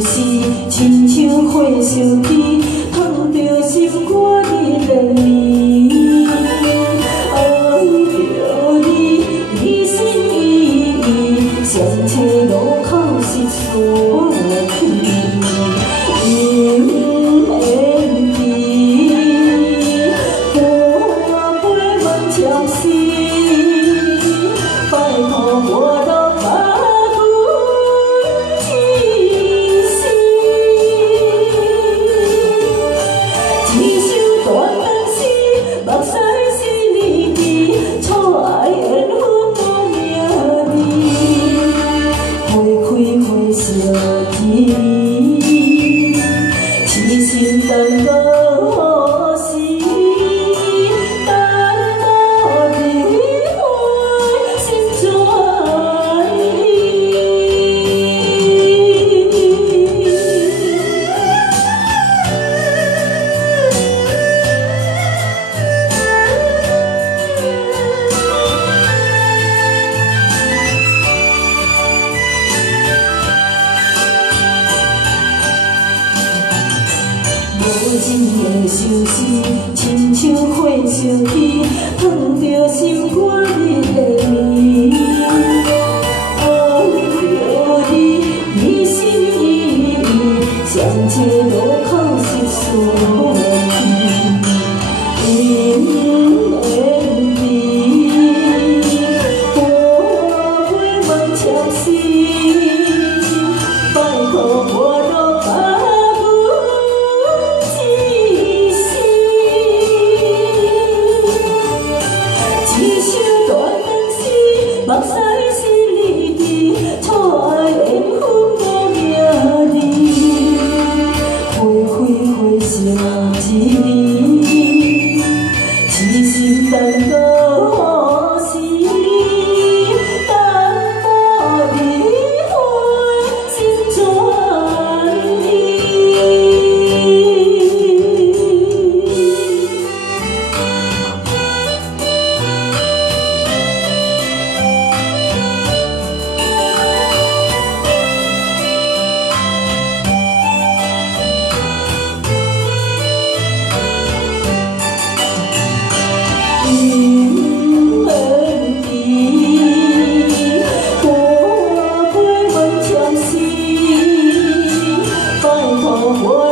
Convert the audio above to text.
是亲像火烧起，烫着心肝的热面。爱着你，一心一意，上车路口是锁起。 痴心等到何时？等到离开心转意。无情的相思，亲像火烧起，烫着心肝的热面。爱着你，一心一意，上车路口是锁起。永远的，我陪梦相思，拜托我落把。 目屎是离别，错爱缘分无名字，花开花谢一年，痴心等到何时？等到离开心转意。 永远的，我陪梦相思，拜托我。